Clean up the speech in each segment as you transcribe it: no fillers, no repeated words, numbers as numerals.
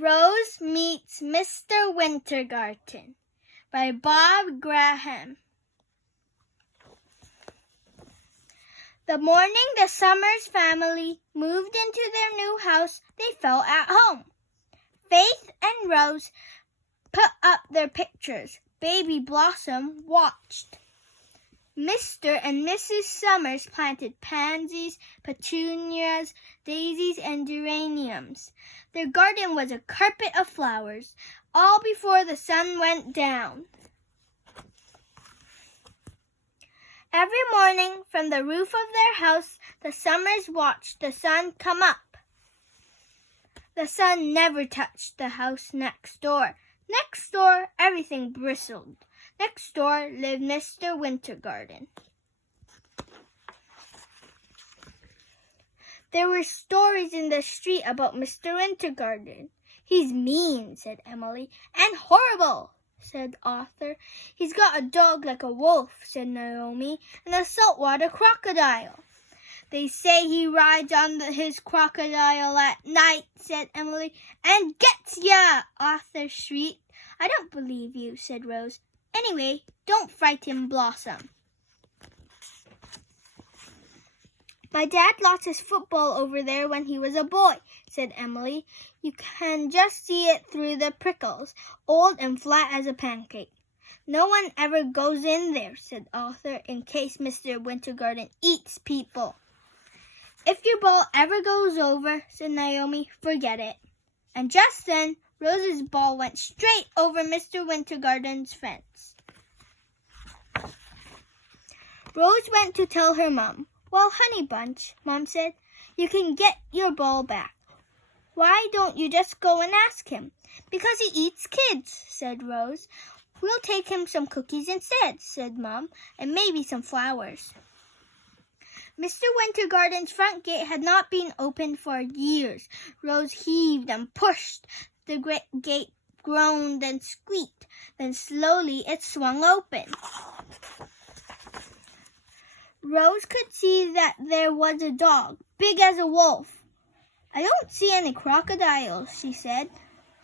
Rose Meets Mr. Wintergarten by Bob Graham. The morning the Summers family moved into their new house, they felt at home. Faith and Rose put up their pictures. Baby Blossom watched. Mr. and Mrs. Summers planted pansies, petunias, daisies, and geraniums. Their garden was a carpet of flowers, all before the sun went down. Every morning, from the roof of their house, the Summers watched the sun come up. The sun never touched the house next door. Next door, everything bristled. Next door lived Mr. Wintergarten. There were stories in the street about Mr. Wintergarten. "He's mean," said Emily. "And horrible," said Arthur. "He's got a dog like a wolf," said Naomi, "and a saltwater crocodile." "They say he rides on his crocodile at night," said Emily. "And gets ya!" Arthur shrieked. "I don't believe you," said Rose. "Anyway, don't frighten Blossom." "My dad lost his football over there when he was a boy," said Emily. "You can just see it through the prickles, old and flat as a pancake." "No one ever goes in there," said Arthur, "in case Mr. Wintergarten eats people." "If your ball ever goes over," said Naomi, "forget it." And just then, Rose's ball went straight over Mr. Wintergarten's fence. Rose went to tell her mom. "Well, Honey Bunch," Mom said, "you can get your ball back. Why don't you just go and ask him?" "Because he eats kids," said Rose. "We'll take him some cookies instead," said Mom, "and maybe some flowers." Mr. Wintergarten's front gate had not been opened for years. Rose heaved and pushed. The great gate groaned and squeaked. Then slowly it swung open. Rose could see that there was a dog, big as a wolf. "I don't see any crocodiles," she said.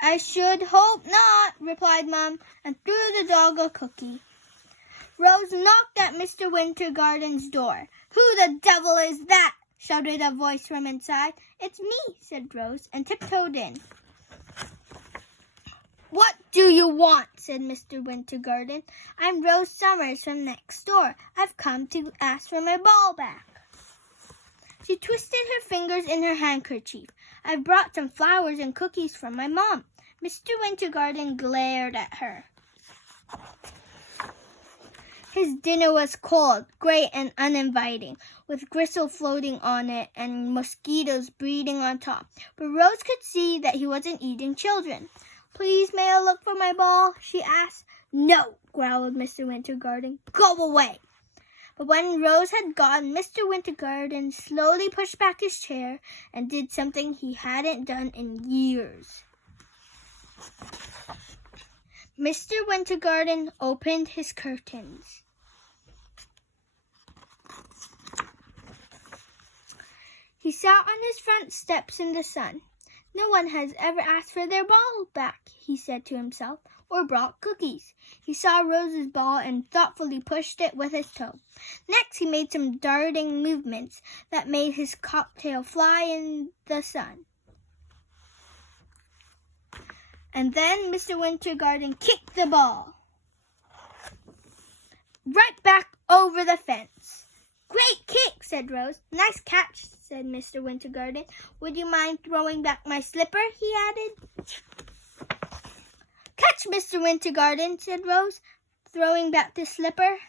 "I should hope not," replied Mom, and threw the dog a cookie. Rose knocked at Mr. Wintergarten's door. "Who the devil is that?" shouted a voice from inside. "It's me," said Rose, and tiptoed in. "What do you want?" said Mr. Wintergarten. "I'm Rose Summers from next door. I've come to ask for my ball back." She twisted her fingers in her handkerchief. "I've brought some flowers and cookies from my mom." Mr. Wintergarten glared at her. His dinner was cold, gray, and uninviting, with gristle floating on it and mosquitoes breeding on top. But Rose could see that he wasn't eating children. "Please, may I look for my ball?" she asked. "No," growled Mr. Wintergarten. "Go away." But when Rose had gone, Mr. Wintergarten slowly pushed back his chair and did something he hadn't done in years. Mr. Wintergarten opened his curtains. He sat on his front steps in the sun. "No one has ever asked for their ball back," he said to himself, "or brought cookies." He saw Rose's ball and thoughtfully pushed it with his toe. Next, he made some darting movements that made his cocktail fly in the sun. And then Mr. Wintergarten kicked the ball right back over the fence. "Great kick," said Rose. "Nice catch," said Mr. Wintergarten. "Would you mind throwing back my slipper?" he added. "Catch, Mr. Wintergarten," said Rose, throwing back the slipper.